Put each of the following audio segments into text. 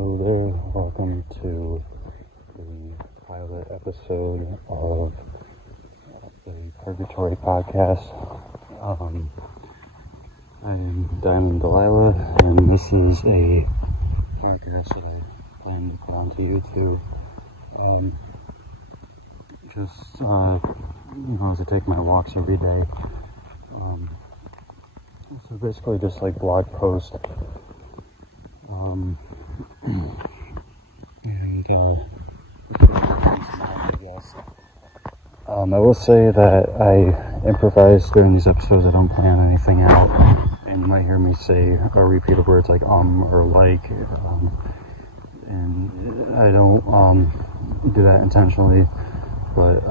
Hello there, welcome to the pilot episode of the Purgatory Podcast. I am Diamond Delilah, and this is a podcast that I plan to put onto YouTube. As I take my walks every day. So basically just like blog post. I will say that I improvise during these episodes. I don't plan anything out, and you might hear me say or repeat of words like or like, and I don't do that intentionally, but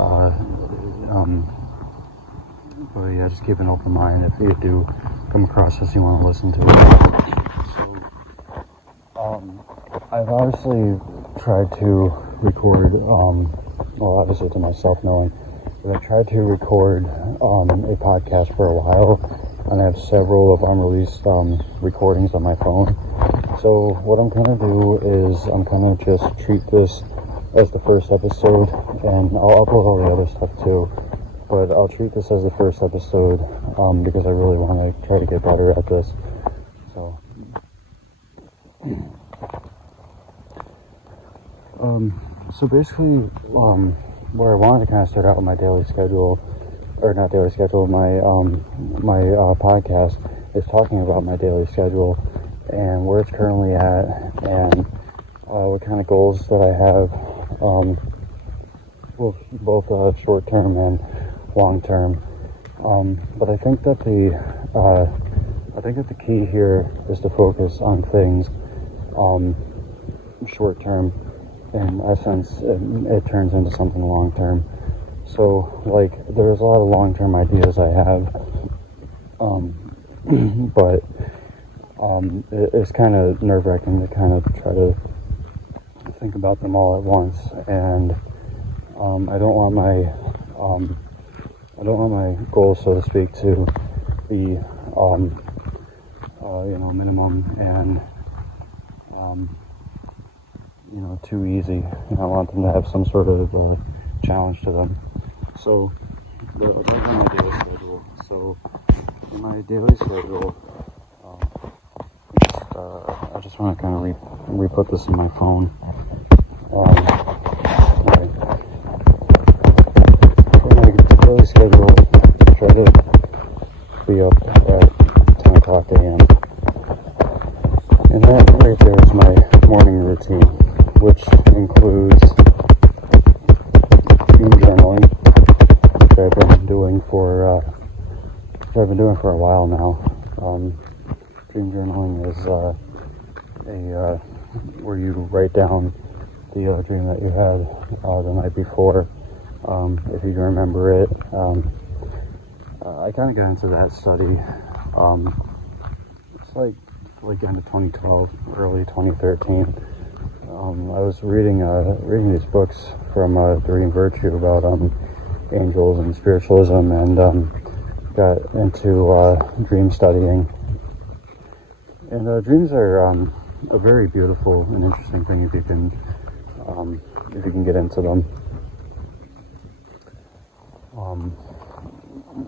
yeah, just keep an open mind if you do come across this you want to listen to it. So, I've obviously tried to record, obviously to myself knowing, but I tried to record a podcast for a while, and I have several of unreleased recordings on my phone. So what I'm going to do is I'm going to just treat this as the first episode, and I'll upload all the other stuff too, but I'll treat this as the first episode because I really want to try to get better at this. So basically, where I wanted to kind of start out with my daily schedule, or not daily schedule, my podcast is talking about my daily schedule and where it's currently at, and what kind of goals that I have, both short term and long term. But I think that the key here is to focus on things short term. In essence, it turns into something long term. So, like, there's a lot of long term ideas I have, but it's kind of nerve wracking to kind of try to think about them all at once. And I don't want my goals, so to speak, to be minimum and too easy. I want them to have some sort of challenge to them. So, those are my daily schedule. So, in my daily schedule, I just want to kind of re-put this in my phone. For my daily schedule, I try to be up at 10 o'clock a.m. And that right there is my morning routine, which includes dream journaling, which I've been doing for a while now. Dream journaling is where you write down the dream that you had the night before, if you can remember it. I kind of got into that study. It's like end of 2012, early 2013. I was reading these books from Dream Virtue about angels and spiritualism, and got into dream studying. And dreams are a very beautiful and interesting thing if you can get into them.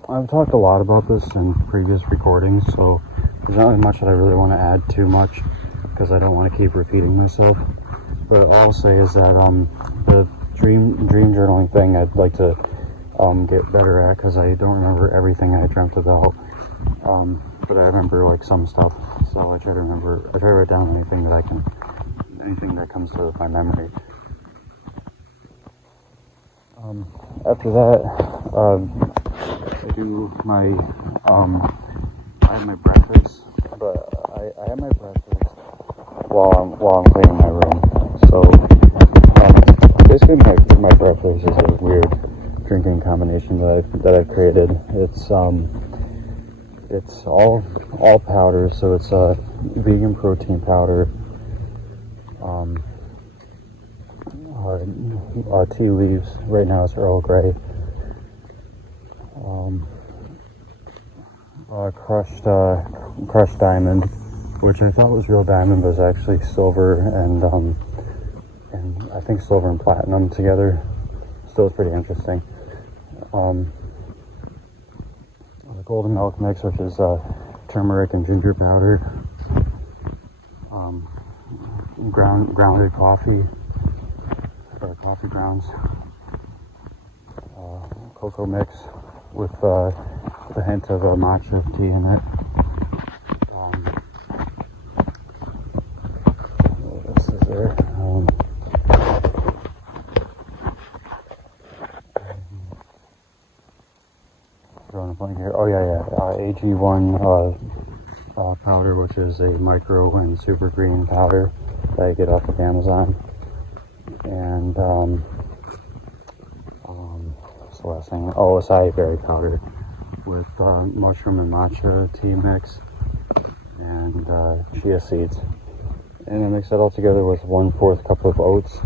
I've talked a lot about this in previous recordings, so there's not much that I really want to add too much because I don't want to keep repeating myself. But all I'll say is that the dream journaling thing I'd like to get better at, because I don't remember everything I dreamt about, but I remember like some stuff. So I try to write down anything that comes to my memory. After that, I have my breakfast, but I have my breakfast while I'm cleaning my room. So basically my breakfast is a weird drinking combination that I've created. It's all powder, so it's a vegan protein powder, tea leaves. Right now it's Earl Grey. Crushed diamond, which I thought was real diamond, but is actually silver and I think silver and platinum together. Still is pretty interesting. The golden milk mix, which is turmeric and ginger powder. Grounded coffee, or coffee grounds. Cocoa mix with a hint of matcha tea in it. What else is there? Drawing a blank here. Oh yeah. AG1 powder, which is a micro and super green powder that I get off of Amazon. And what's the last thing? Oh, acai berry powder with mushroom and matcha tea mix and chia seeds. And I mix it all together with 1/4 cup of oats.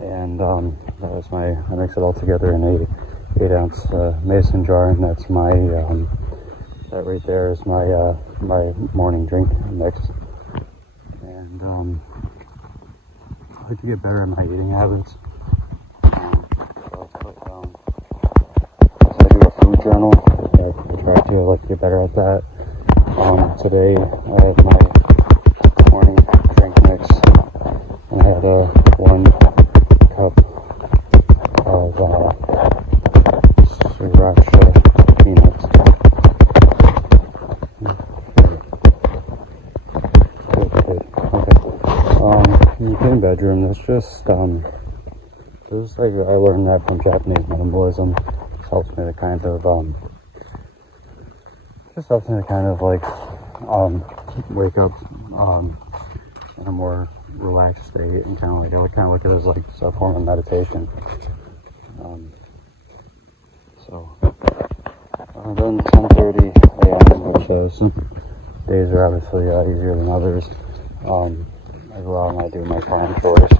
And I mix it all together in a 8-ounce mason jar, and that's my that right there is my my morning drink mix. And I like to get better at my eating habits. So I do a food journal. I try to like to get better at that. Today I had my morning drink mix, and I had 1 cup of sriracha peanuts. Good. Okay. In bedroom, that's just like I learned that from Japanese minimalism. It helps me to kind of wake up in a more relaxed state, and I look at it as like a form of meditation. Then 10:30 a.m., which some days are obviously easier than others. I go out and I do my farm chores.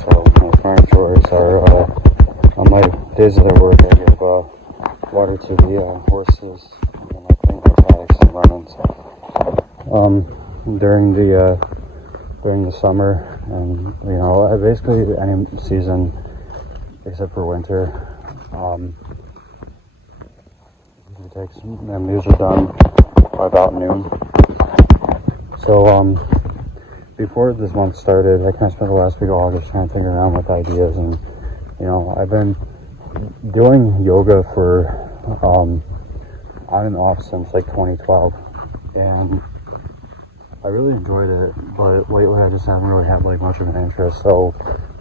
So my farm chores are on my days of their work. I give water to the horses, and I clean their paddocks and runnings. During the summer, and basically any season except for winter. These are done by about noon. So before this month started, I spent the last week of August trying to figure around with ideas, and I've been doing yoga for on and off since like 2012, and I really enjoyed it, but lately I just haven't really had like much of an interest. So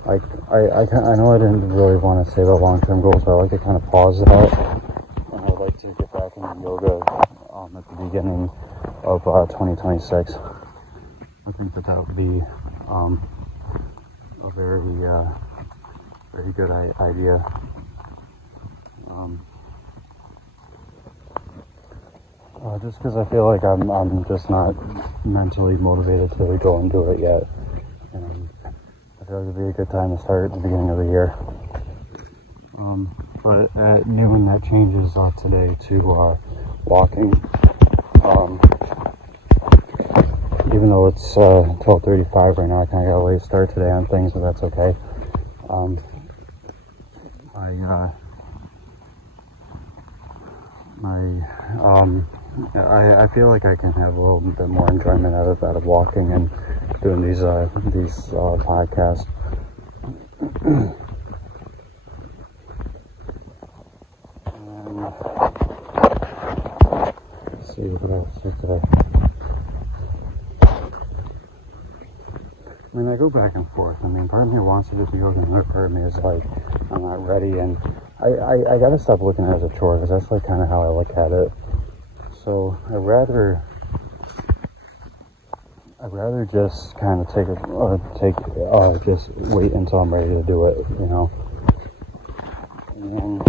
I know I didn't really want to say about long-term goals, but I like to kind of pause that, and I'd like to get back into yoga at the beginning of 2026. I think that would be a very good idea. Just because I feel like I'm just not mentally motivated to really go and do it yet. And I feel like it'd be a good time to start at the beginning of the year. But at noon that changes today to walking. Even though it's 12:35 right now, I kind of got a late start today on things, but that's okay. I feel like I can have a little bit more enjoyment out of walking and doing these podcasts. And let's see what else is today. I mean, I go back and forth. I mean, part of me wants to do yoga, and another part of me is like, I'm not ready, and I gotta stop looking at it as a chore, because that's like kind of how I look at it. So I'd rather just kind of just wait until I'm ready to do it, And then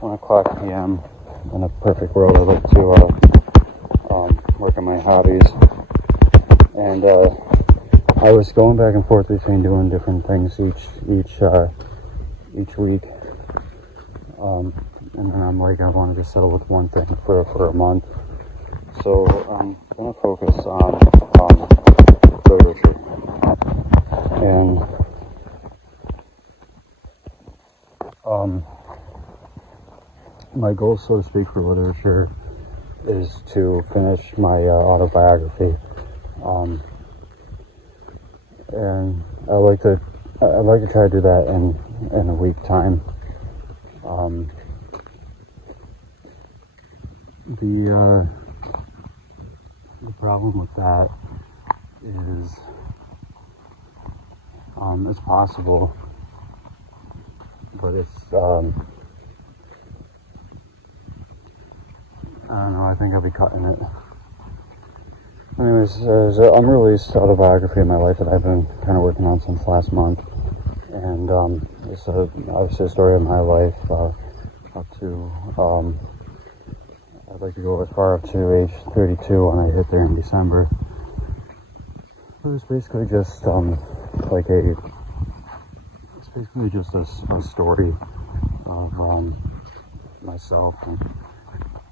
1:00 p.m. in a perfect world, I'd like to work on my hobbies. And I was going back and forth between doing different things each week. And then I'm like, I want to just settle with one thing for a month. So I'm going to focus on literature. And my goal, so to speak, for literature is to finish my autobiography. And I'd like to try to do that in a week time. The problem with that is it's possible, but it's I don't know, I think I'll be cutting it. Anyways, there's an unreleased autobiography of my life that I've been kind of working on since last month, and it's obviously a story of my life up to I'd like to go as far up to age 32 when I hit there in December. It was basically just a story of myself, and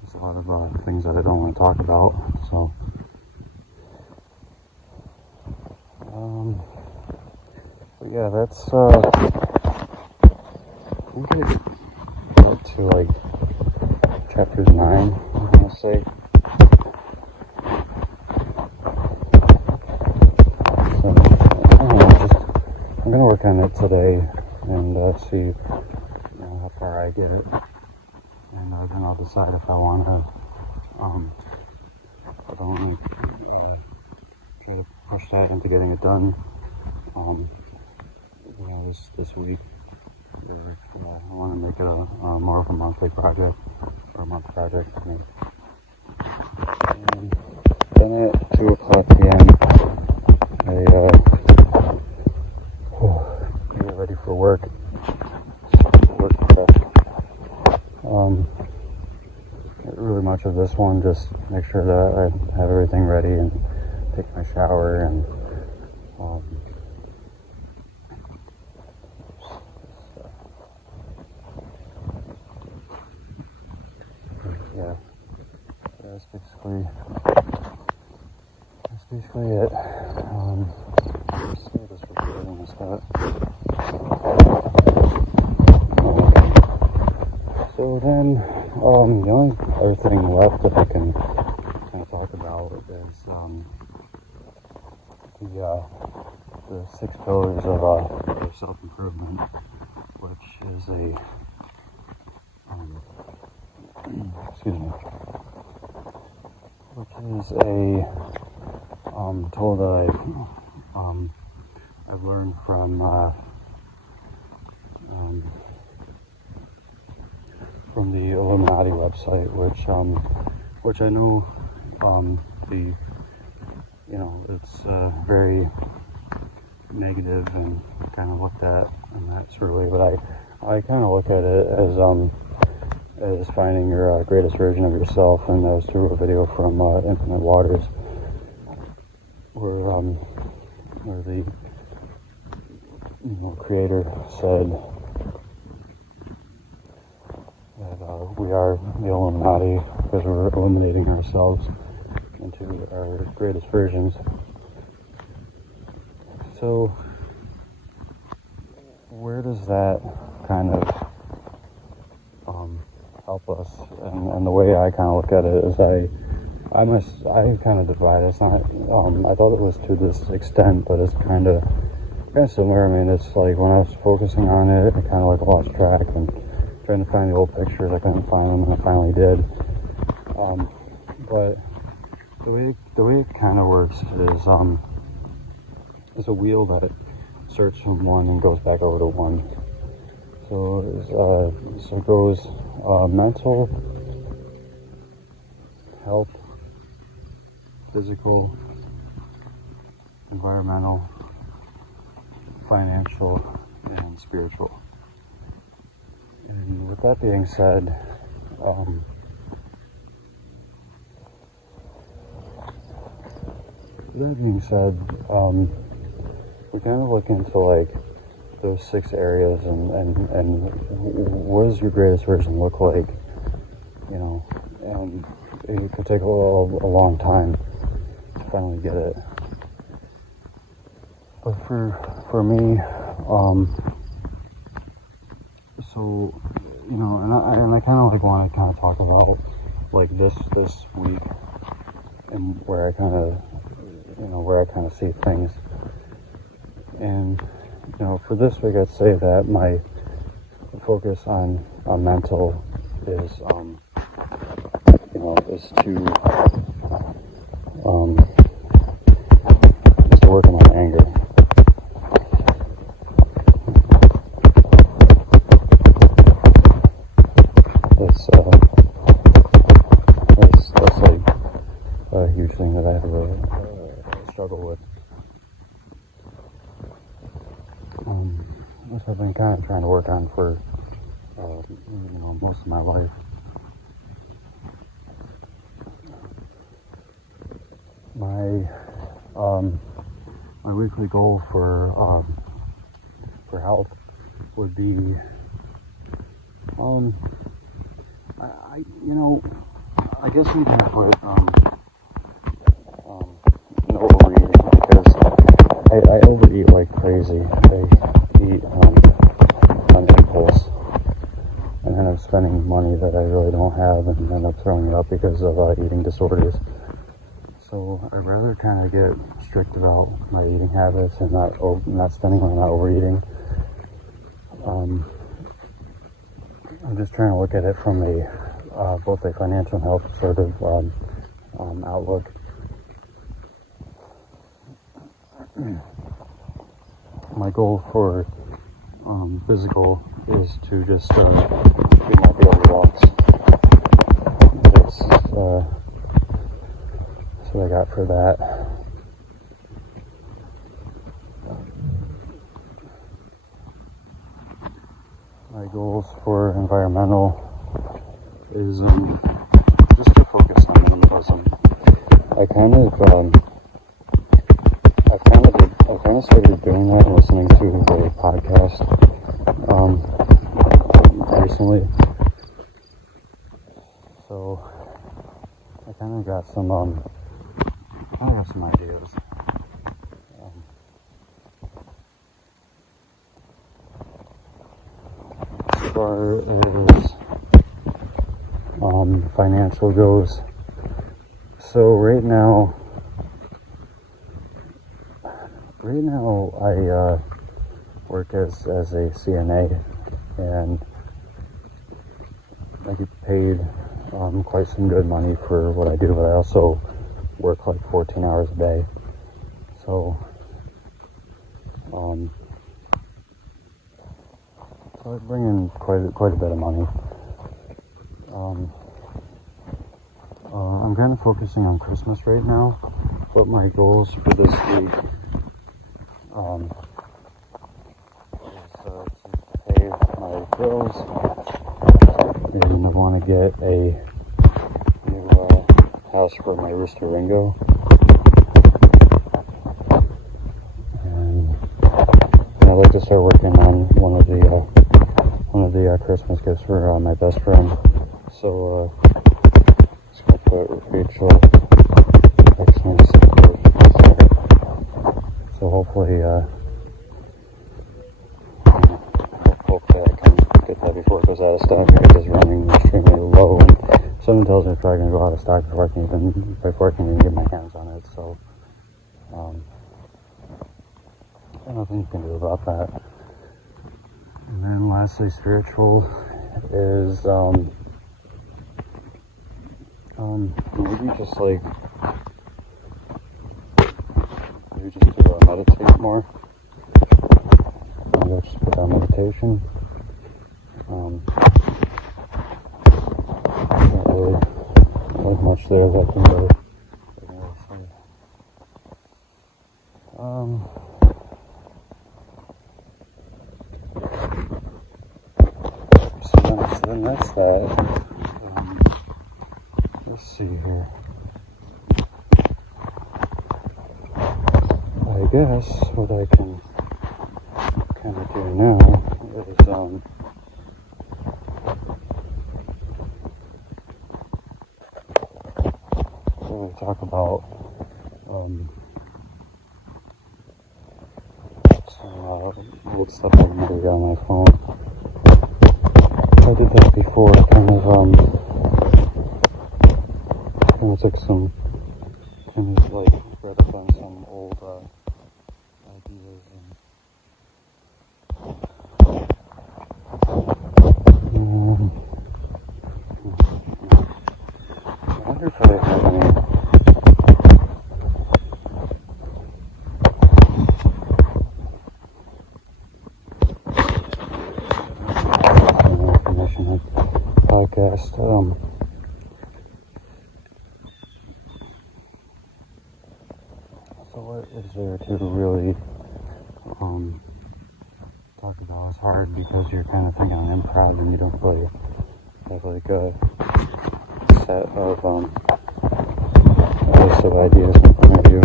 there's a lot of things that I don't want to talk about. So, but yeah, that's I'm gonna get to like chapter 9. I'm gonna say. So, I don't know, I'm gonna work on it today and see how far I get it, and then I'll decide if I want to try to push that into getting it done this week, or I want to make it a more of a monthly project, or a month project for me. And then at 2 o'clock p.m. I get ready for work. Really much of this one, just make sure that I have everything ready and take my shower and yeah, that's basically it. Let's see this recording is hot. So then, the only other thing left that I can kind of talk about is the 6 pillars of self-improvement, which is tool that I've learned from the Illuminati website, which I know it's very negative and kind of looked at in that sort of way, but I kind of look at it as finding your greatest version of yourself, and that was through a video from Infinite Waters, where the creator said that we are the Illuminati because we're eliminating ourselves into our greatest versions. So where does that kind of help us? And the way I kind of look at it is I kind of divide. It's not I thought it was to this extent, but it's kind of similar. I mean, it's like when I was focusing on it, I kind of like lost track and trying to find the old pictures. I couldn't find them, and I finally did. But the way it kind of works is it's a wheel that starts from 1 and goes back over to 1. So it goes mental, health, physical, environmental, financial, and spiritual. And with that being said, we kind of look into like those 6 areas and what does your greatest version look like, and it could take a long time to finally get it. But for me, so, you know, and I kind of like want to kind of talk about like this week and where I kind of see things. And, you know, for this week, I'd say that my focus on mental is, is to work on my anger. That's like a huge thing that I have to struggle with. Which I've been kind of trying to work on for most of my life. My weekly goal for health would be I guess I'm gonna put overeating, because I overeat like crazy. I eat on impulse and end up spending money that I really don't have and end up throwing it up because of eating disorders. So I'd rather kind of get strict about my eating habits and not spending money, not overeating. I'm just trying to look at it from both a financial and health sort of outlook. My goal for physical is to just do my daily walks. That's what I got for that. My goals for environmental is just to focus on minimalism. I kind of started doing that and listening to a podcast recently. So I kind of got some ideas. As far as financial goes, so right now I work as a CNA, and I get paid quite some good money for what I do, but I also work like 14 hours a day, so I bring in quite a bit of money. I'm kind of focusing on Christmas right now, but my goals for this week is to pay my bills, and I want to get a new house for my rooster Ringo, and I'd like to start working on one of the Christmas gifts for my best friend. So just gonna put Rachel Xmas. So hopefully I can get that before it goes out of stock, because it's running extremely low, and someone tells me it's probably gonna go out of stock before I can even get my hands on it. So there's nothing you can do about that. And then lastly, spiritual is maybe just to meditate more. Maybe I'll just put down meditation. Not really like much there that can really say. So then that's that. Let's see here. I guess what I can kind of do now is talk about some old stuff I remember on my phone. I did that before. Kind of took some, kind of like read up on some old ideas and. I wonder if I have any information on podcast. So what is there to really talk about? It's hard because you're kind of thinking on improv and you don't really have like a set of a list of ideas in front of you.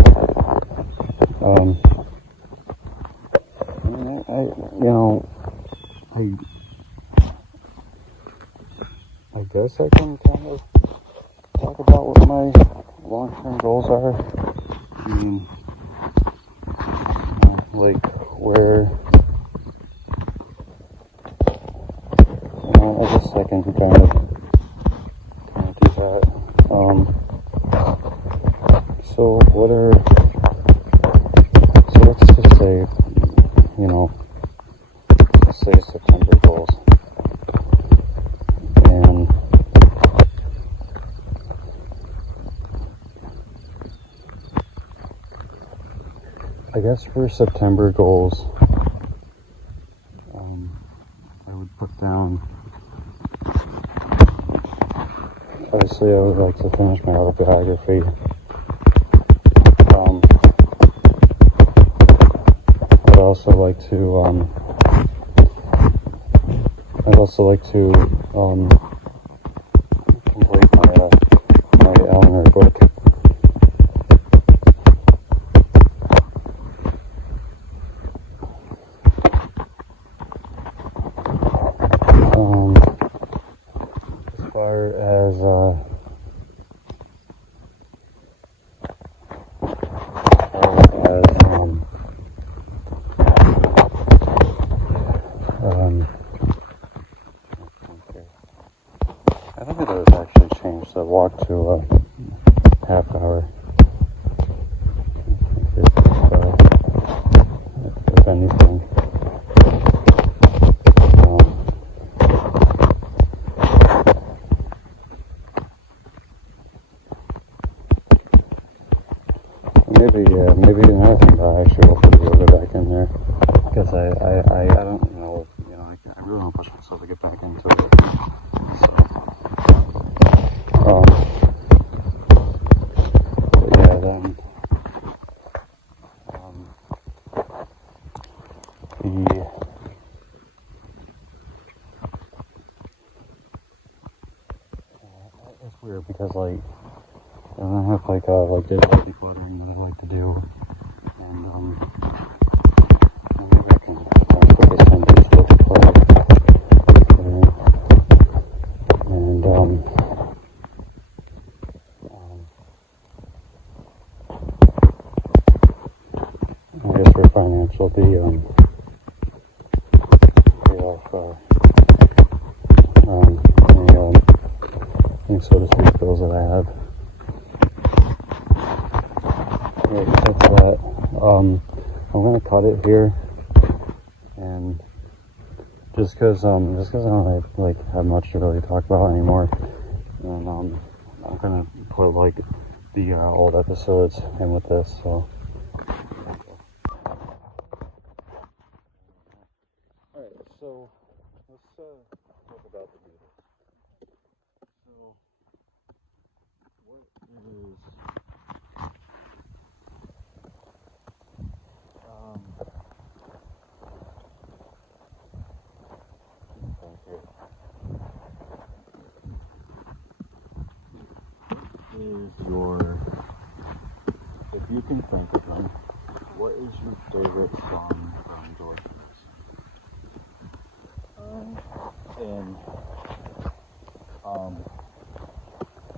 I guess I can kind of talk about what my long-term goals are. I mean, like where, I guess I can kind of do that. So let's just say, let's say September goals. And I guess for September goals, I would put down, obviously I would like to finish my autobiography. I'd also like to complete my Eleanor book. As far as I think it has actually changed. I walked to a half hour. If anything. Maybe another thing that I actually will put a little bit back in there. Because I don't know, I really want to push myself to get back into it. But yeah, then, it's weird because, like, I have, like digital decluttering that I like to do, and, maybe I can focus on digital decluttering, and, I guess for financial, pay off, any so to speak bills that I have. Yeah, that's that. I'm gonna cut it here, and just cause I don't have much to really talk about anymore, and I'm gonna put like the old episodes in with this, so. Alright, so let's talk about the Beatles. So, what is if you can think of them, what is your favorite song from George Harrison?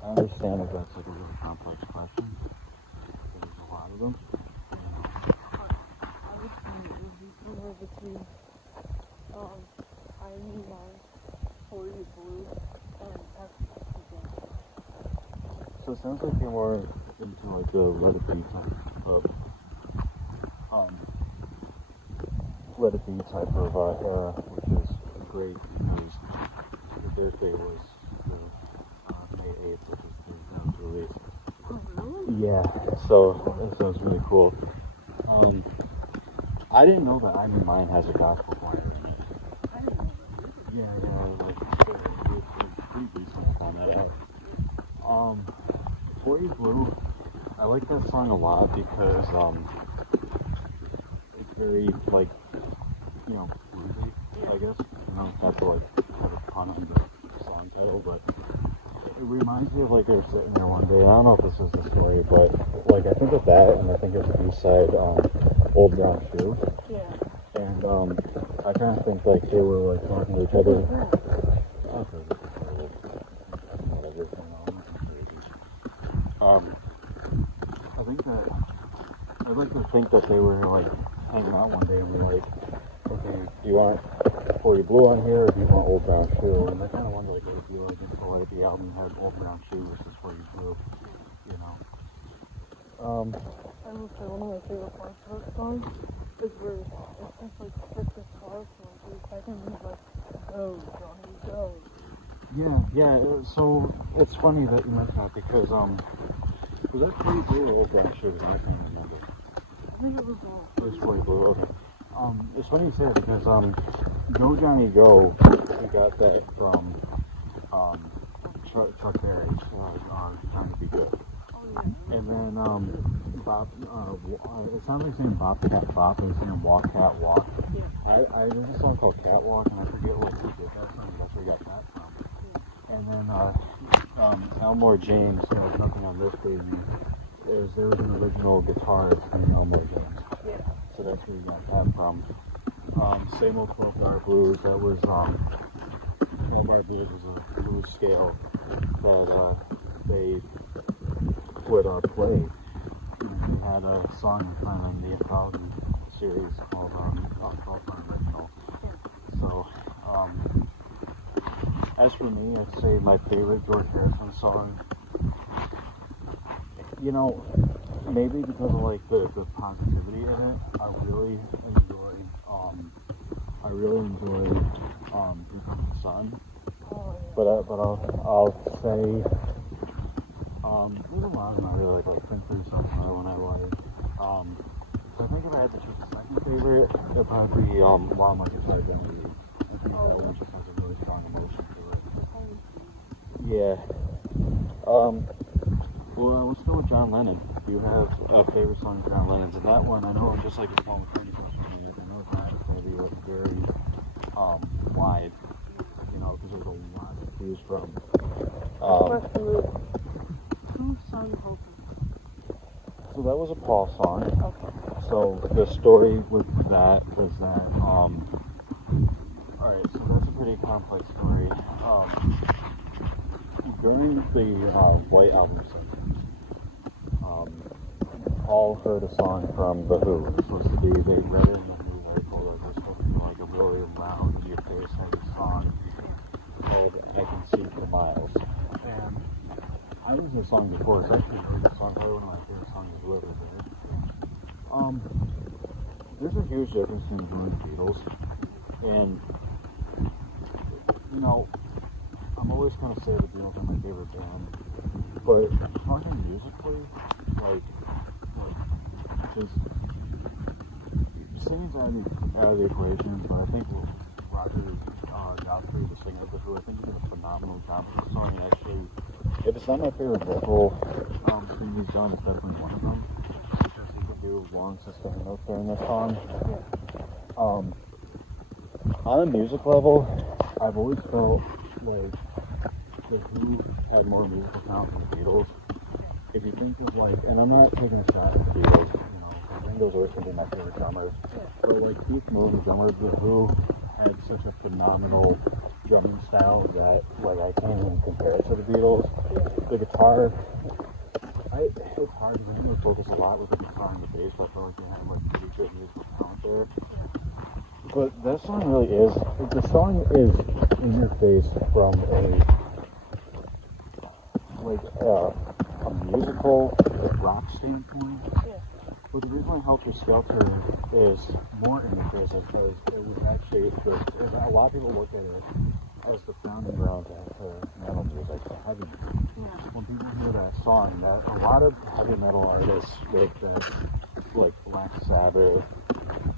I understand if that's like a really complex question. There's a lot of them. I would say it would be somewhere between I Need Mine, For You Blue, and Texas Again. So it sounds like you're more into like the Let It Be type of Let It Be type of era, which is great because your birthday was the May 8th, which is the day that was released. Oh, really? Yeah, so that sounds really cool. I didn't know that I Need Mine has a gospel choir in it. I didn't know that. Yeah, it's pretty decent. I found that out. For You Blue, I like that song a lot because it's very like, you know, bluesy, I guess. Not to like have a pun on the song title, but it reminds me of like they were sitting there one day. And I don't know if this is the story, but like I think of that and I think of the B-side, Old Brown Shoe. Yeah. And I kind of think like they were like talking to each other. I'd like to think that they were like hanging out one day and were like, okay, do you want For You Blue on here or do you want Old Brown Shoe? And I kind of wonder like if you like if like the album had Old Brown Shoe versus For You Blue, you know. I will say one of my favorite parts of that song is where it's just like strict guitar for like 3 seconds and he's like, go, Johnny, go. Yeah, so it's funny that you mentioned that because, was that For You Blue or Old Brown Shoe? I can't remember. I think it was It was For You Blue, okay. It's funny you say that because, Go Johnny Go, we got that from, Chuck Berry, Trying to Be Good. Oh, yeah. And then, Bop, it sounds like saying Bop Cat Bop and saying Walk Cat Walk. Yeah. There's a song called Catwalk, and I forget like who did that song, that's where we got that from. And then, Elmore James, Nothing on This Baby, there was an original guitarist named Elmore James. Yeah. So that's where we got that from. Same Old 12 Bar Blues, that was, 12 Bar Blues was a blues scale that, they would, play. And they had a song in the Anthology series called, 12 Bar Original. So, as for me, I'd say my favorite George Harrison song, maybe because of like the positivity in it, I really enjoy Here Comes the Sun. Oh, yeah. But I'll say there's a lot of them I really like Think for Yourself, another one I like. So I think if I had to choose a second favorite, it'd probably be Wild Monkey by Johnny Reed. I think that one just has a really strong emotion to it. Yeah. Well, let's go with John Lennon. Do you have a favorite song of John Lennon's? And that one, I know, just like it's Paul McCartney question, I know that is going to be like very wide, because there's a lot to choose from. Question is, who sung Hopeless? So that was a Paul song. Okay. So the story with that was that, alright, so that's a pretty complex story. During the White Album sessions, Paul heard a song from The Who. It was supposed to be, they read it in the news article that it was supposed to be like a really loud, in-your-face heavy song called I Can See for Miles. And I listened to the song before. It's actually a really good song, probably one of my favorite songs I've ever heard. There's a huge difference between the Who and the Beatles. And, I'm always kind of say the Beatles are my favorite band. But talking musically, just singing's out of the equation, but I think Roger Godfrey, the singer of The Who, I think he did a phenomenal job with the song. And actually, if it's not my favorite vocal thing he's done, it's definitely one of them. Because he can do long sustained notes during this song. On a music level, I've always felt like The Who had more musical talent than the Beatles. If you think of and I'm not taking a shot at the Beatles, Ringo's always going to be my favorite drummers. But Keith Moon, the drummer of The Who, had such a phenomenal drumming style that like I can't even compare it to the Beatles. The guitar, it's hard because I focus a lot with the guitar and the bass, but I feel like they have like pretty good musical talent there. But that song really is, the song is in your face from a musical rock standpoint. Yeah. But the reason why Helter Skelter is more in your face is because it was actually, a lot of people look at it as the founding ground for metal music, for heavy music. Yeah. When people hear that song, that a lot of heavy metal artists like Black Sabbath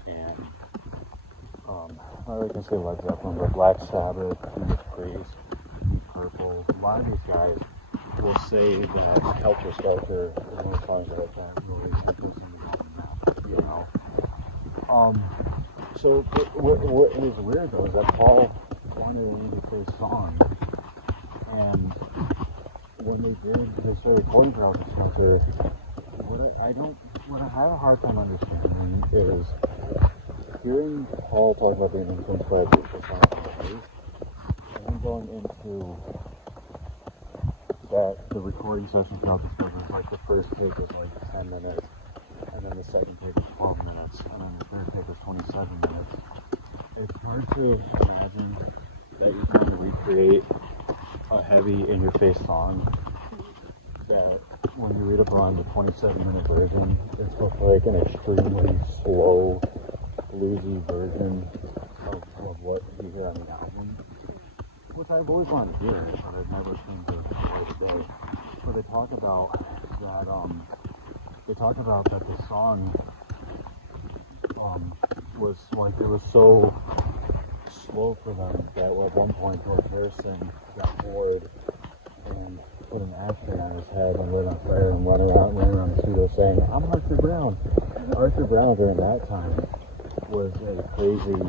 and I can say Led Zeppelin, but Black Sabbath, Judas Priest, Deep Purple, a lot of these guys will say that Helter Skelter is one of the songs that really influenced them about, you know. So what is weird though is that Paul wanted to leave his song, and when they did, they started recording for Helter Skelter. What I have a hard time understanding is hearing Paul talk about being influenced by a beautiful song and then going into the recording session for Helter Skelter, like the first take was like 10 minutes, and then the second take was 12 minutes, and then the third take was 27 minutes. It's hard to imagine that you're trying to recreate a heavy in-your-face song that when you read up on the 27-minute version, it's supposed to be like an extremely slow, bluesy version of what you hear on the album, which I've always wanted to hear, but I've never seen the light of day. But they talk about that the song was like, it was so slow for them that at one point George Harrison got bored and put an ashtray on his head and lit on fire and running around the studio saying, "I'm Arthur Brown." Arthur Brown during that time was a crazy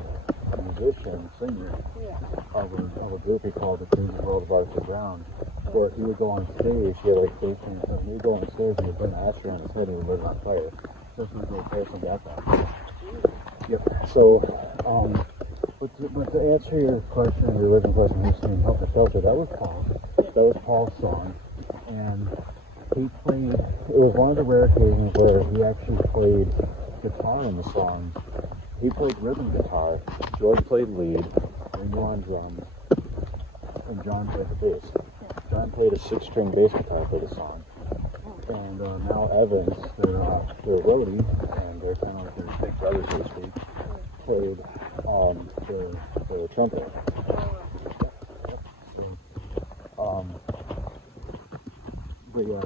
musician, singer of a group he called The Crazy World of Arthur Brown, where he would go on stage, he had like 13 or something, he would go on stage and he would put an ashtray on his head and he would lit it on fire. Just when George Harrison got that. Yep. So, but to answer your question, your original question, who's singing Helter Skelter, that was Paul. That was Paul's song. And he played, it was one of the rare occasions where he actually played guitar in the song. He played rhythm guitar, George played lead, Ringo on drums, and John played the bass. John played a 6-string bass guitar for the song. And Mal Evans, their roadie, and they're kind of like their big brother, so to speak, played the trumpet. But yeah,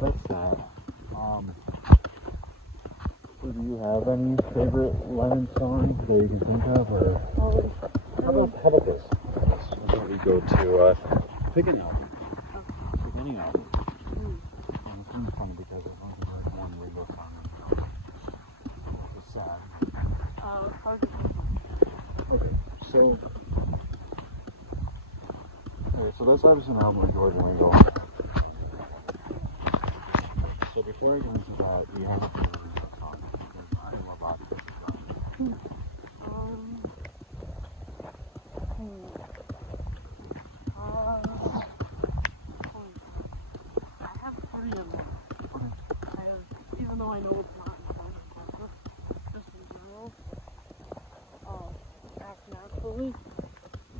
that's that. So do you have any favorite Lennon songs that you can think of, or how about this? Why don't we go to pick an album? Pick any album. And it's kind of funny because I don't think there's one Ringo song it's sad. Okay, so that's obviously an album of George and Ringo. So before I go into that, we have a favorite Ringo song because I love Oxford as well. I have 3 of them. Even though I know it's not in the just in general. Act Naturally.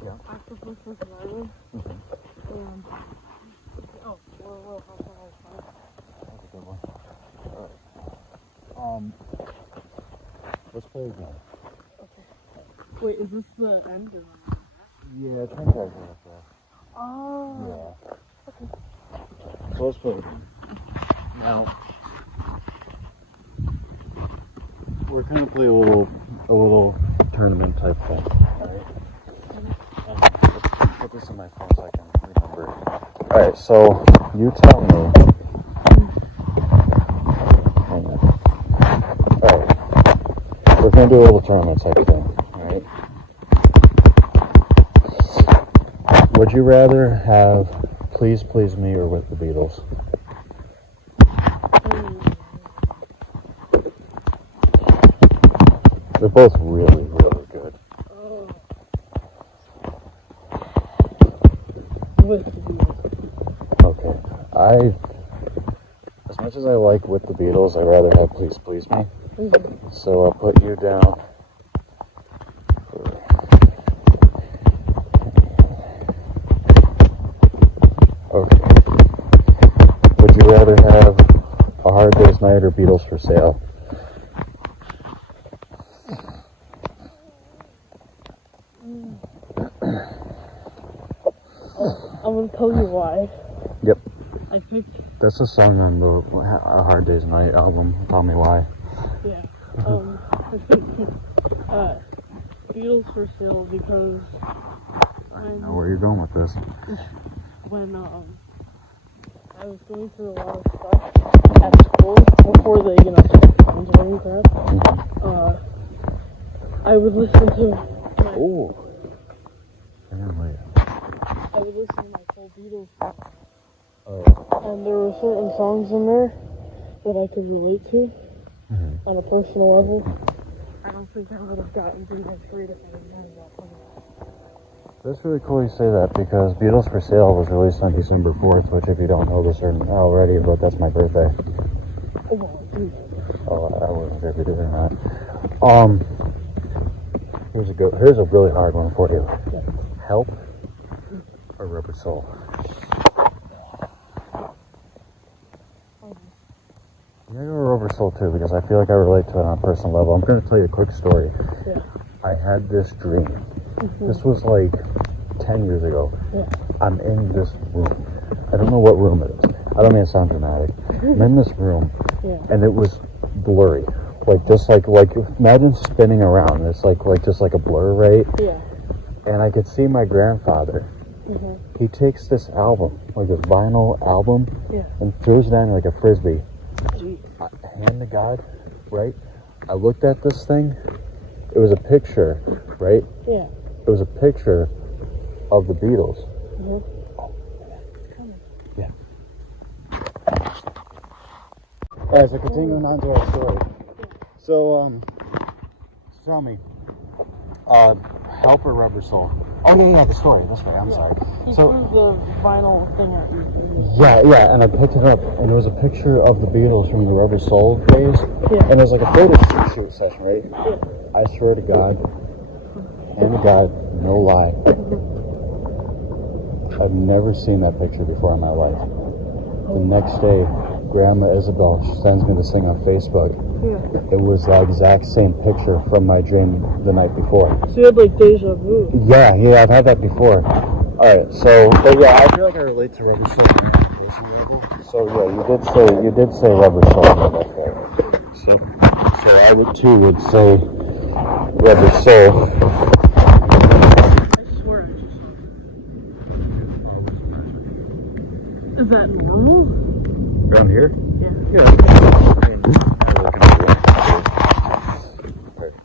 Yeah. After Christmas Garden. And Will House on Ice. That's a good one. Alright. Let's play again. Okay. Wait, is this the end? Yeah, turn back right there. Oh. Yeah. Okay. So let's play again. Now, we're going to play a little tournament type thing, alright? Let's put this in my phone so I can remember. Alright, so you tell me. Hang on. Alright. We're going to do a little tournament type thing, alright? Would you rather have Please Please Me or With the Beatles? They're both really, really good. with the Beatles, I'd rather have Please Please Me. Mm-hmm. So I'll put you down. Okay. Would you rather have A Hard Day's Night or Beatles for Sale? I'm gonna tell you why. Yep. I picked. That's a song on the A Hard Day's Night album. Tell me why. Yeah. I picked Beatles for Sale because I know where you're going with this. when I was going through a lot of stuff at school before they, started phones and any crap. I would listen to my, Oh. Damn right. I would listen to my full Beatles song. Oh. And there were certain songs in there that I could relate to on a personal level. I don't think I would have gotten through my grade if I had known about them. That's really cool you say that because Beatles for Sale was released on December 4th, which if you don't know this already, but that's my birthday. Oh, wow, dude. Oh, I wasn't sure if you did or not. Here's a really hard one for you. Yeah. Help or Rubber Soul? I'm gonna go Rubber Soul too because I feel like I relate to it on a personal level. I'm gonna tell you a quick story. Yeah. I had this dream. This was like 10 years ago. Yeah. I'm in this room. I don't know what room it is. I don't mean to sound dramatic. I'm in this room, and it was blurry. Like imagine spinning around. It's like just like a blur, right? Yeah. And I could see my grandfather. He takes this album, like this vinyl album, and throws it down like a frisbee. Gee. Hand to God, right? I looked at this thing. It was a picture, right? Yeah. It was a picture of the Beatles. Oh, it's coming. Yeah. Alright, so continuing on to our story. So, tell me, Help or Rubber Soul? Oh, yeah, the story. That's right, I'm sorry. He So, threw the vinyl thing at you. yeah, and I picked it up, and it was a picture of the Beatles from the Rubber Soul days. Yeah. And it was like a photo shoot session, right? Yeah. I swear to God, and to God, no lie, I've never seen that picture before in my life. The next day, Grandma Isabel sends me this thing on Facebook. Yeah. It was the exact same picture from my dream the night before. So you had like deja vu. Yeah, I've had that before. Alright, so, but yeah, I feel like I relate to Rubber Soul on a personal level. So yeah, you did say Rubber Soul, yeah, that's right. So I would say Rubber Soul. I swear I just saw it. Is that normal? Around here? Yeah. Yeah. Alright,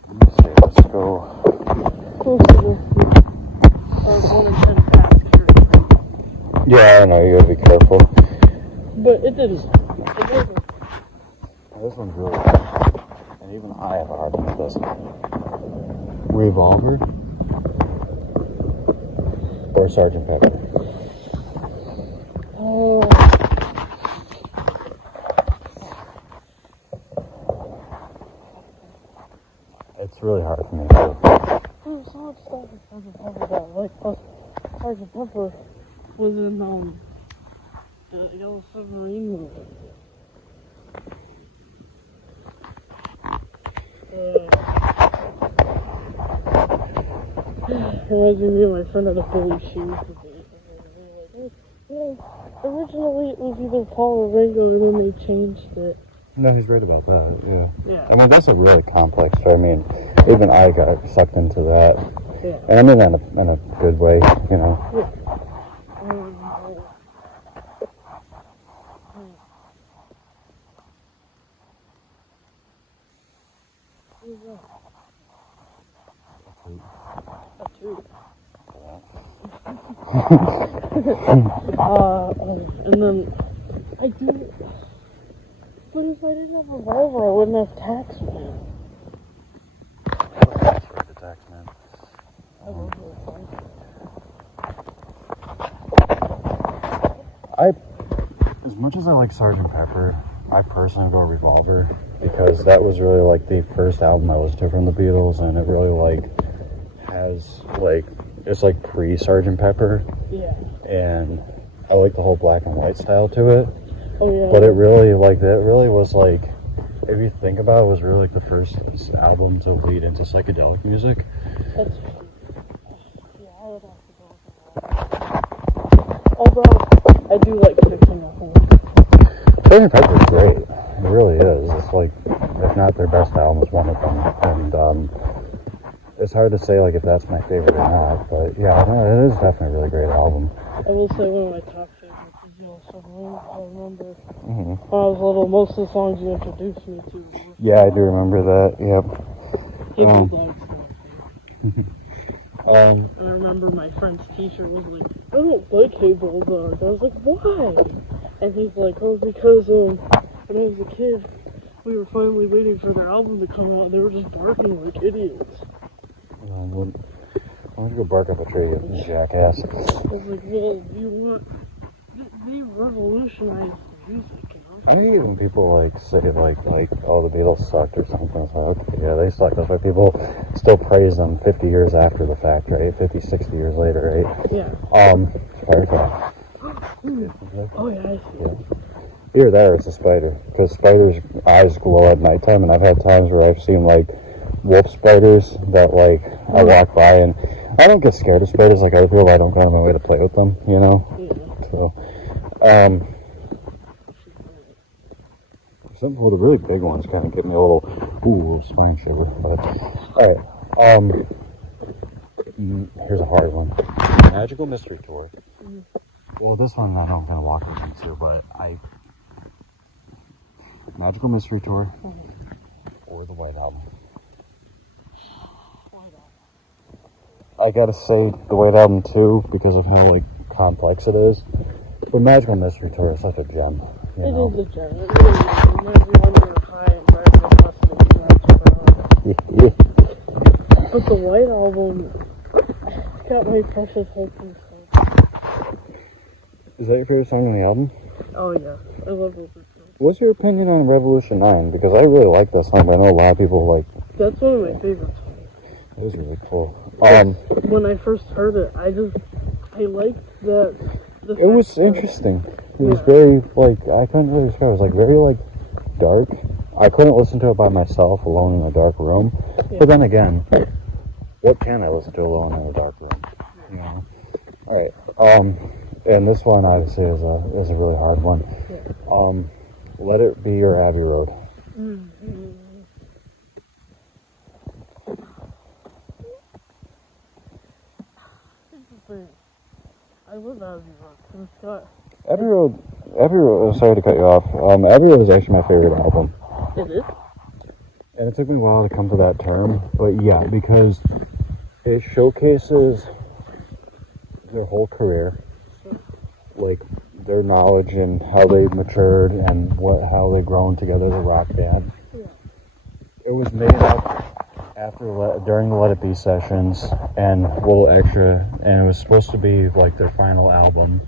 let me see, let's go. Close to the 1 in 10 fast carry. Yeah, I know, you gotta be careful. But it didn't. It wasn't. This one's really hard. And even I have a hard time with this. Revolver or Sergeant Pepper? Oh. It's really hard for me. There's so much stuff in Sergeant Pepper that like plus Sergeant Pepper was in the Yellow Submarine movie. Reminds me of my friend had a Philly shoes debate. Originally it was either Paul or Ringo, and then they changed it. No, he's right about that, yeah. Yeah. I mean, that's a really complex story. I mean, even I got sucked into that. Yeah. And I mean that in a good way, you know. Yeah. A treat. And then I do. But if I didn't have a revolver, I wouldn't have tax man. The tax man. I love those songs. As much as I like Sergeant Pepper, I I personally go Revolver because that was really like the first album I listened to from the Beatles, and it really like has like it's like pre-Sgt. Pepper. Yeah. And I like the whole black and white style to it. Oh yeah. But it really like that really was like, if you think about it, was really like the first album to lead into psychedelic music. That's true. Yeah, I would have to go with that. Although I do like Fixing a Hole. Sgt. Pepper is great. It really is. It's like, if not their best album, it's one of them. And it's hard to say like if that's my favorite or not. But yeah, no, it is definitely a really great album. I will say one of my top favorites is Yellow Submarine. I remember when I was little, most of the songs you introduced me to. Yeah, I do remember that. Yep. Hey Bulldogs were my favorite. And I remember my friend's teacher was like, I don't like Hey Bulldogs. I was like, why? And he's like, oh, because when I was a kid, we were finally waiting for their album to come out, and they were just barking like idiots. Why don't you go bark up a tree, you jackass? I was like, well, they revolutionized music, you know? I hate when people like say like oh, the Beatles sucked or something. It's like, okay, yeah, they sucked. That's why people still praise them 50 years after the fact, right? 50, 60 years later, right? Yeah. Fire cat. Oh yeah, I see. Yeah. Either that or it's a spider, because spiders' eyes glow at nighttime, and I've had times where I've seen like wolf spiders that like I walk by, and I don't get scared of spiders like other people, but I don't go on my way to play with them, you know? Yeah. So, some of the really big ones kind of give me a little spine shiver. But, alright, here's a hard one. Magical Mystery Tour. Well, this one I know I'm going to walk into, but Magical Mystery Tour or the White Album. I gotta say the White Album too, because of how like complex it is. But Magical Mystery Tour is such a gem. You know? It is a gem. It really is. It reminds me when we were high and driving across the But the White Album, it's got my precious hope and stuff. Is that your favorite song on the album? Oh yeah, I love it. What's your opinion on Revolution 9? Because I really like that song, but I know a lot of people like... That's one of my favorite songs. That was really cool. When I first heard it, I liked that... It was interesting. It was very, like, I couldn't really describe it. It was, like, very, like, dark. I couldn't listen to it by myself, alone in a dark room. Yeah. But then again, what can I listen to alone in a dark room? You know? Alright, and this one, obviously, is a really hard one. Yeah. Let It Be or Abbey Road. I love Abbey Road. Abbey Road, sorry to cut you off. Abbey Road is actually my favorite album. Is it? And it took me a while to come to that term, but yeah, because it showcases their whole career, like their knowledge and how they matured and how they grown together as a rock band. Yeah. It was made up during the Let It Be sessions and a little extra, and it was supposed to be like their final album.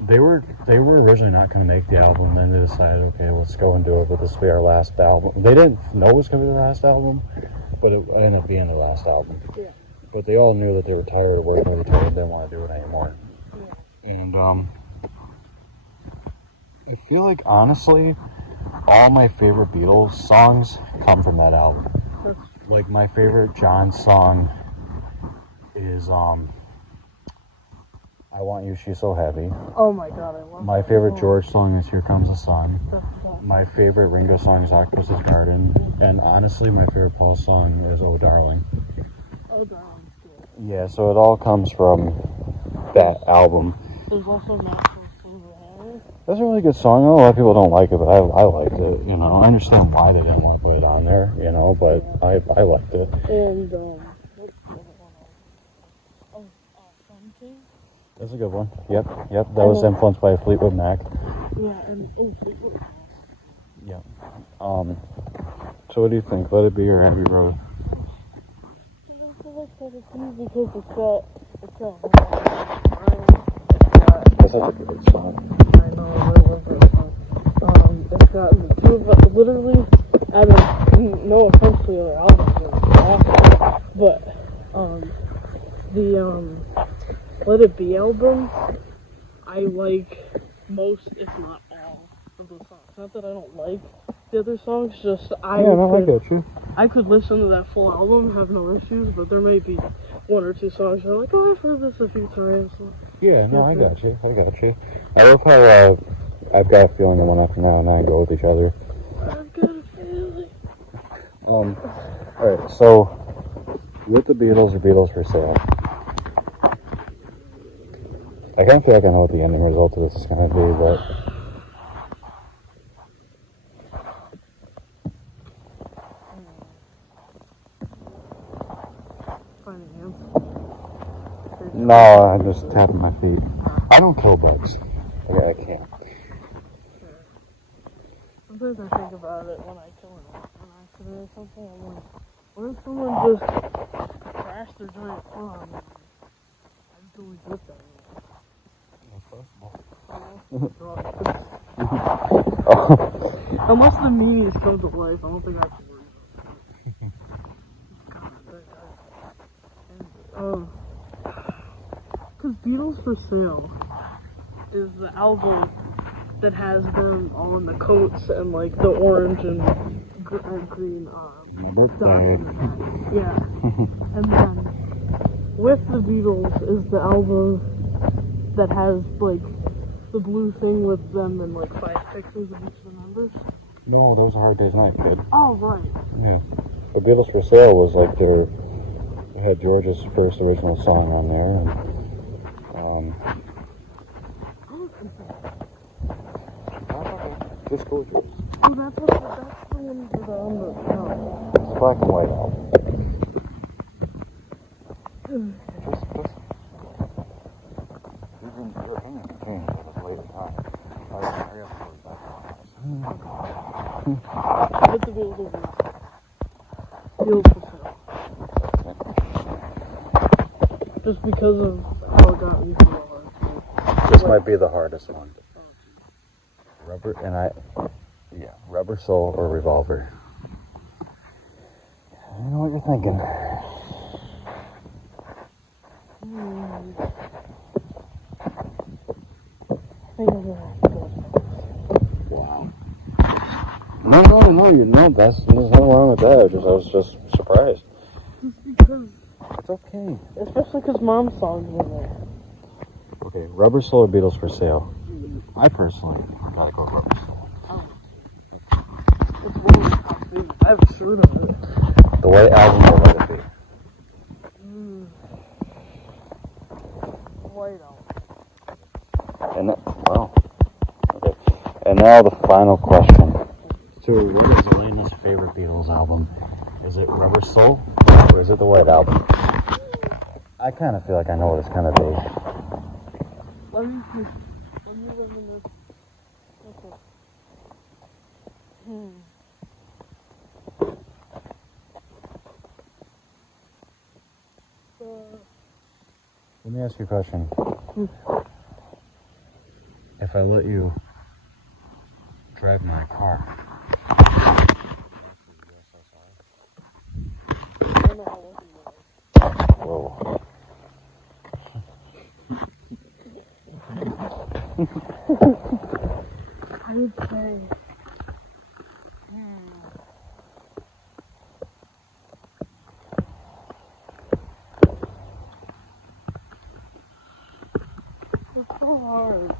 They were originally not going to make the album, then they decided, okay, let's go and do it, but this will be our last album. They didn't know it was going to be the last album, but it ended up being the last album. Yeah. But they all knew that they were tired of working with each other and didn't want to do it anymore. Yeah. And I feel like, honestly, all my favorite Beatles songs come from that album. Like, my favorite John song is, I Want You, She's So Heavy. Oh my god, I love My favorite George song is Here Comes the Sun. My favorite Ringo song is Octopus's Garden. And honestly, my favorite Paul song is Oh Darling. Oh Darling's good. Yeah, so it all comes from that album. There's also Natural Silver. That's a really good song. A lot of people don't like it, but I liked it. You know, I understand why they didn't want to put it on there, you know, but yeah. I liked it. And, what's the other one? Sun King? That's a good one. Yep. That was influenced by Fleetwood Mac. Yeah, and Fleetwood Mac. Yep. So what do you think? Let It Be or Abbey Road? I feel like Let It Be because it's got That's such a good song. I know, I love that song. It's got the two of us, literally, out of, no offense to the other albums, they're awesome, but, the, Let It Be album, I like most, if not all, of those songs. Not that I don't like the other songs, just I get you. I could listen to that full album, have no issues, but there may be one or two songs where I'm like, oh, I've heard this a few times. So. Yeah, no, I got you. I love how I've Got a Feeling and One After Now and I go with each other. I've got a feeling. Alright, so with the Beatles or Beatles for Sale, I kind of feel like I know what the ending result of this is going to be, but Finding him. no, I'm just tapping my feet. I don't kill bugs. Okay, I can't. Sometimes I think about it when I kill an accident or something. I'm like, what if someone just crashed their giant farm and I just always did that? Unless the meanies come to life, I don't think I have to worry about it. Because Beatles for Sale is the album that has them all in the coats and like the orange and green My dots birthday. on the back. Yeah. And then With the Beatles is the album that has like the blue thing with them and like 5 pictures of each of the members. No, those are Hard Day's Night, kid. Oh, right. Yeah. The Beatles for Sale was like they had George's first original song on there, and just gorgeous. Oh, that's the one for the no. It's a black and white album. Just even your opinion can change at a later time. With the Beatles for Sale. Just because of how it got me through all that. This might be the hardest one. Rubber Soul or Revolver. I know what you're thinking. Wow. No, there's nothing wrong with that. I was just surprised. Just because, It's okay. especially because Mom's songs were there. Okay, Rubber Soul or Beatles for Sale? I personally gotta go Rubber Soul. It's one of my top favorites. I have a shirt of it. The White Album or Let It Be? White Album. Okay. And now the final question. So, what is Elena's favorite Beatles album? Is it Rubber Soul or is it the White Album? I kind of feel like I know what it's gonna be. Let me reminisce. Okay. Let me ask you a question. If I let you drive my car, whoa. I would say. It's so hard.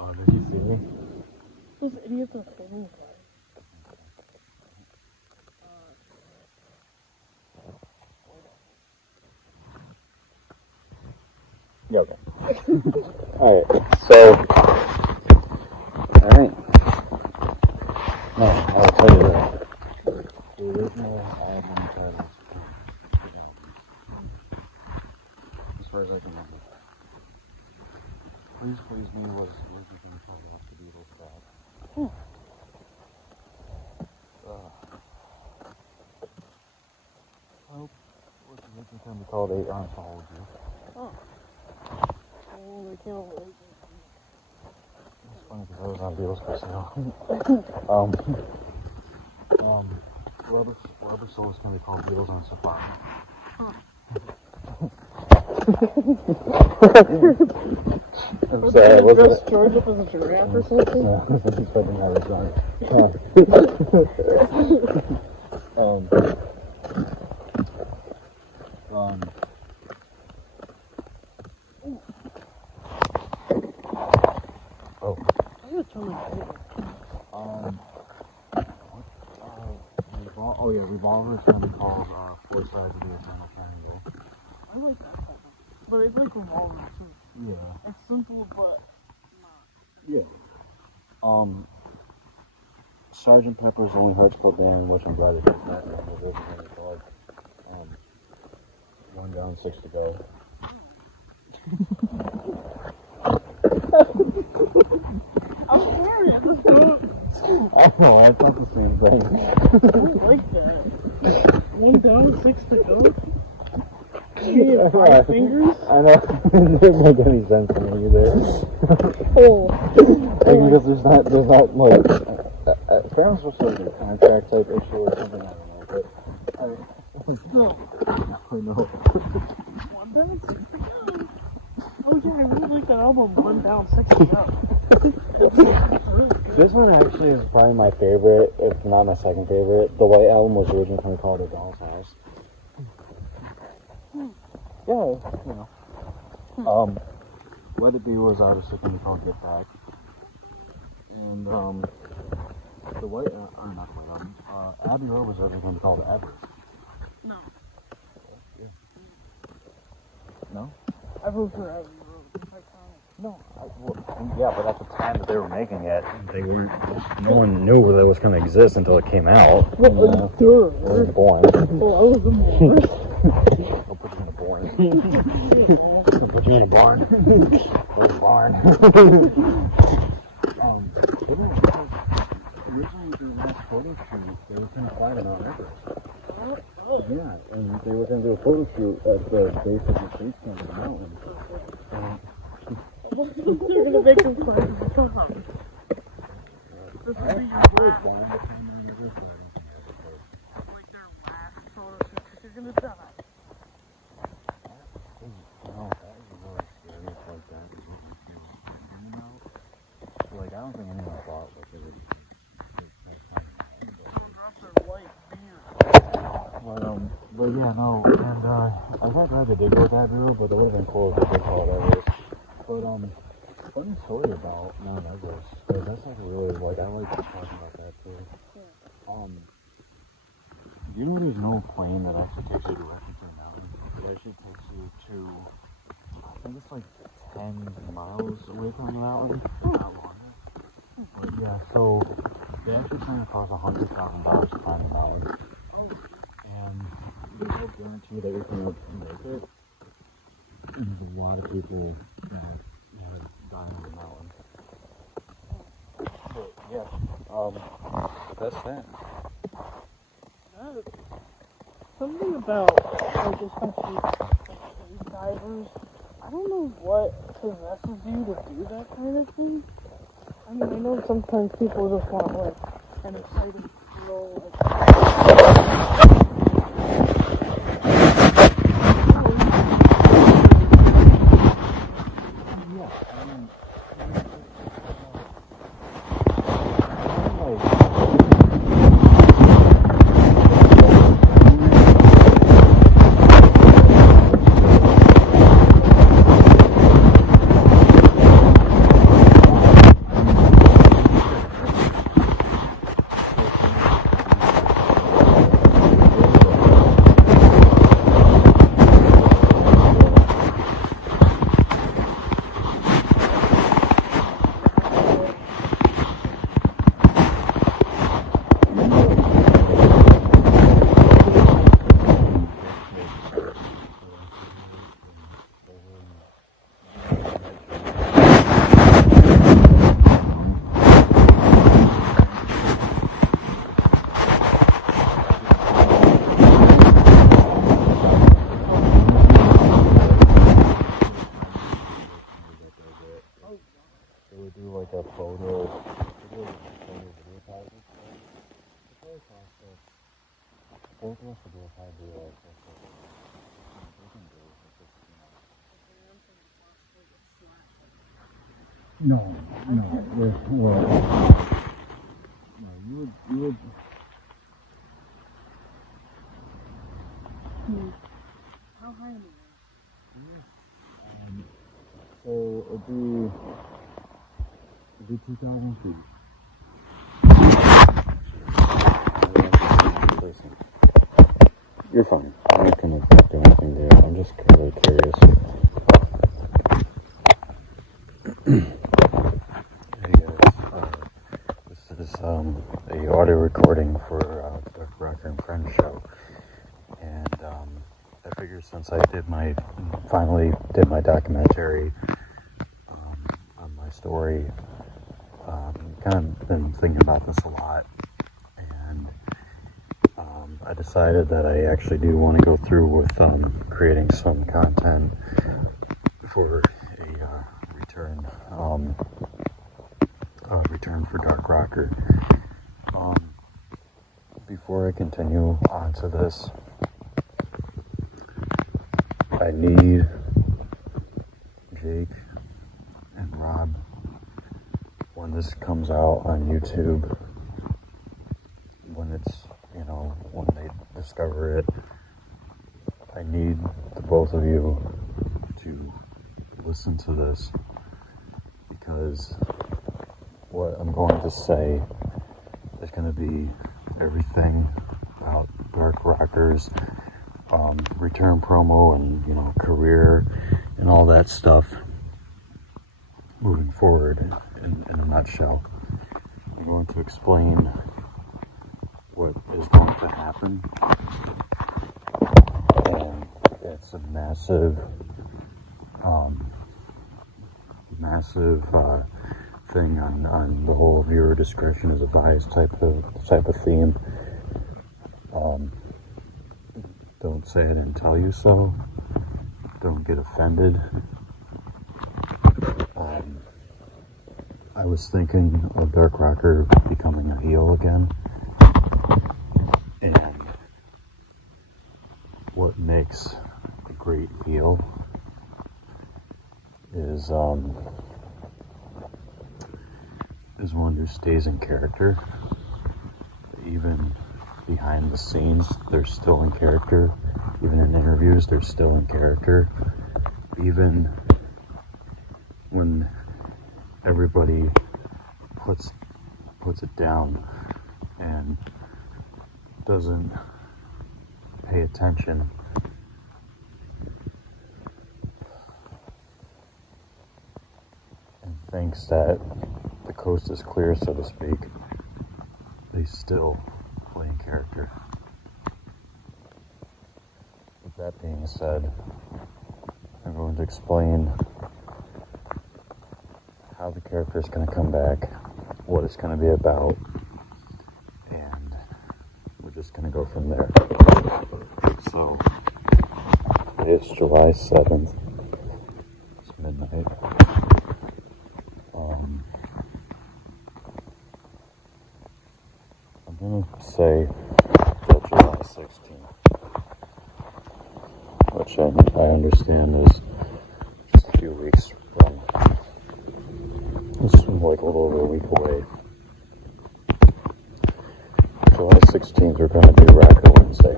Oh, did you see me? Those idiots are filming the guy. Yeah, okay. Alright, so. Alright. No, I'll tell you this. The original album titles. As far as I can remember. Disney was originally called Off the Beatles back. Well, what's originally going to be called 8 Ornithology. Oh. Oh, they can't wait. It's funny because I was on Beatles for sale. Rubber Soul is going to be called Beatles on Safari. I'm sorry, I wasn't just George up as a giraffe or something? No, I wasn't expecting that response. Oh. I'm gonna turn my phone Oh yeah, Revolver is going to be called Four Sides of the Eternal Triangle. I like that title. But it's like Revolver too. Yeah. It's simple, but not. Yeah. Sergeant Pepper's Lonely Hearts Club Band, which I'm glad they did that name was originally called. One down, 6 to go. I'm serious. I know, I thought the same thing. I don't like that. 1 down, 6 to go? You need 5 fingers? I know. It didn't make any sense to me either. Oh. Because there's not like, apparently it's supposed to be a contract type issue or something, I don't know, but, No. I know. 1 down, 6 to go. Oh yeah, I really like that album, 1 down, 6 to go. This one actually is probably my favorite, if not my second favorite. The White Album was originally called A Doll's House. Yeah, you know. Let It Be was obviously going to be called Get Back. And, the White, or not the White Album, Abbey Road was originally going to be called Everest. No. No? I vote for Abbey Road. No. Yeah, but at the time that they were making it, no one knew that it was going to exist until it came out. Well, It was boring. Well, I was in the They'll put you in a barn. They'll put you in a barn. Where's the barn? Originally, the last photo shoot, they were going to fly to Mount Everest. Yeah, and they were going to do a photo shoot at the base of the base camp in the mountain. They're gonna make him climb the top. This is like their last photo shoot because you're gonna die. Like, I don't think anyone thought that they would Drop their white beard. but yeah, no, and I thought they did go with that bureau, but it would have been cool if they called it Everest. But funny story about Mount Everest, because that's like really, like, I like talking about that too. Yeah. You know there's no plane that actually takes you directly to the mountain? It actually takes you to, I think it's like 10 miles away from the mountain, not longer. But yeah, so they actually trying to cost $100,000 to climb the mountain. Oh. And there's no guarantee that you're going to make it. And there's a lot of people that have died on the mountain. But yeah, that's that. Something about, like, especially cave divers, I don't know what possesses you to do that kind of thing. I mean, I know sometimes people just want, like, an exciting thrill, they would do like a photo video package. It's really process. Both of us would do a 5 day No, well, no, you would. How high am I? So it'd be 2,000 feet. Listen, you're fine. I'm not gonna do anything there. I'm just really curious. Hey guys, this is a audio recording for the Rocker and Friends show, and I figured since I finally did my documentary on my story, kind of been thinking about this a lot, and I decided that I actually do want to go through with creating some content for a return for Dark Rocker. Before I continue on to this, I need Jake and Rob, when this comes out on YouTube, when they discover it, I need the both of you to listen to this, because what I'm going to say is going to be everything about Dark Rocker's return promo and career and all that stuff moving forward in a nutshell. I'm going to explain what is going to happen, and it's a massive thing on the whole viewer discretion is advised type of theme. Don't say I didn't tell you so. Don't get offended. I was thinking of Dark Rocker becoming a heel again, and what makes a great heel is one who stays in character. Even behind the scenes, they're still in character. Even in interviews, they're still in character. Even when everybody puts it down and doesn't pay attention, and thinks that the coast is clear, so to speak, they still play in character. With that being said, I'm going to explain how the character is going to come back, what it's going to be about, and we're just going to go from there. So, today is July 7th. It's midnight. I'm going to say till July 16th, which I understand is just a few weeks from. It's like a little over a week away. July 16th, we're going to do Rocker Wednesday.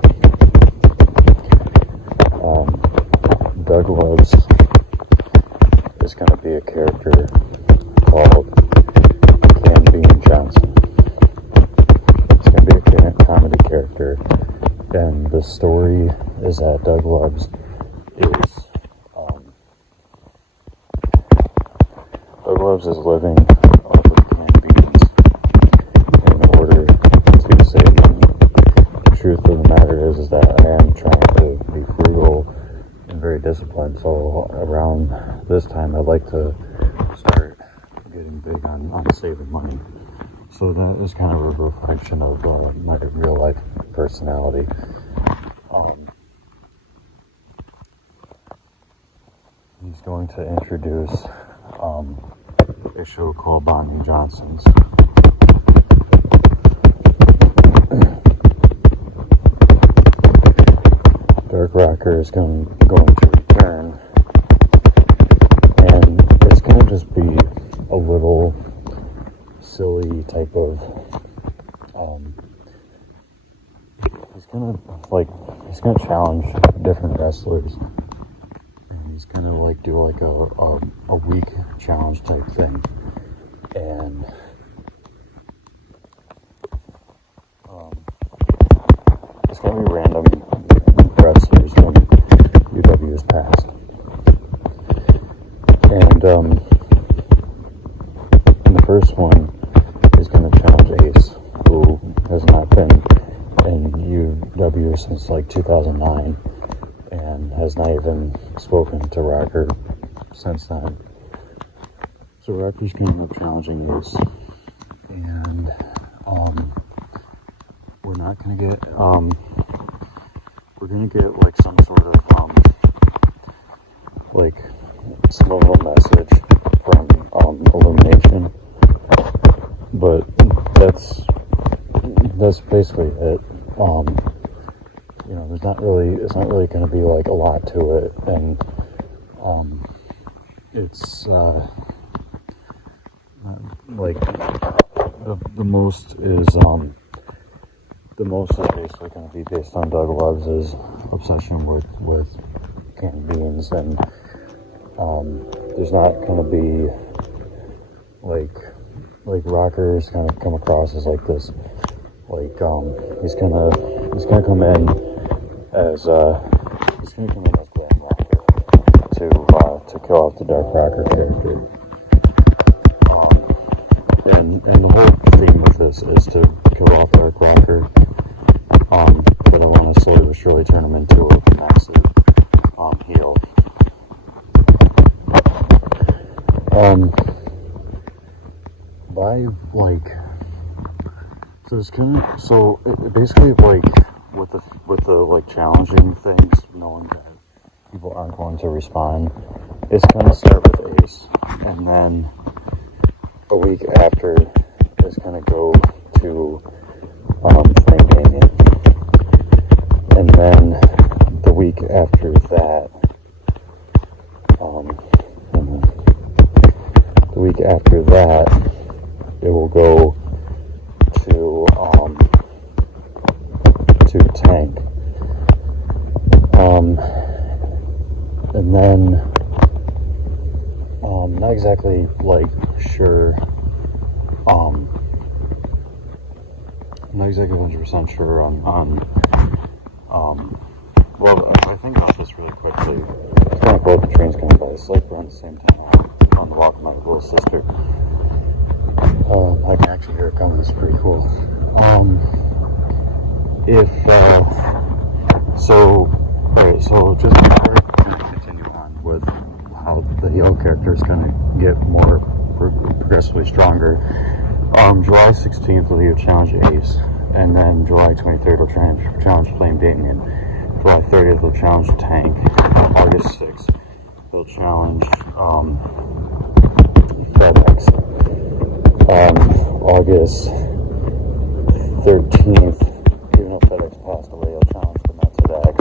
Doug Loves is going to be a character called Cam Bean Johnson. It's going to be a comedy character, and the story is that Doug Loves is living off of canned beans in order to save money. The truth of the matter is that I am trying to be frugal and very disciplined, so around this time I'd like to start getting big on saving money. So that is kind of a reflection of my real life personality. He's going to introduce a show called Bonding Johnsons. Dark Rocker is going to return, and it's going to just be a little silly type of, he's going to challenge different wrestlers, and he's going to like do like a week challenge type thing, and it's going to be random wrestlers from UW's past. And the first one is going to challenge Ace, who has not been in UW since like 2009 and has not even spoken to Rocker since then. So Rocker's going to end up challenging Ace, and we're not going to get we're going to get like some sort of like some of a message from Illumination, but that's basically it. You know, it's not really going to be like a lot to it, and it's like the most is basically going to be based on Doug Loves' obsession with canned beans, and there's not going to be like Rocker's going to come across as like this, like he's gonna come in as Glenn Rocker to kill off the Dark Rocker character. And the whole theme of this is to kill off Dark Rocker, but I want to slowly but surely turn him into a massive heel. It basically like with the like challenging things, knowing that people aren't going to respond, it's gonna start with Ace, and then a week after is gonna go to Flame Damien, and then the week after that, it will go to Tank, and then not exactly like sure, not exactly 100% sure on well, I think about this really quickly. It's kind of cool. The train's coming by. It's like around the same time on the walk with my little sister. I can actually hear it coming. It's pretty cool. So just before we continue on with how the heel character is going to get more progressively stronger, July 16th will be a challenge Ace, and then July 23rd will challenge Flame Damien. July 30th will challenge Tank. August 6th will challenge FedEx. August 13th, even though FedEx passed away, he'll challenge the Mets at X.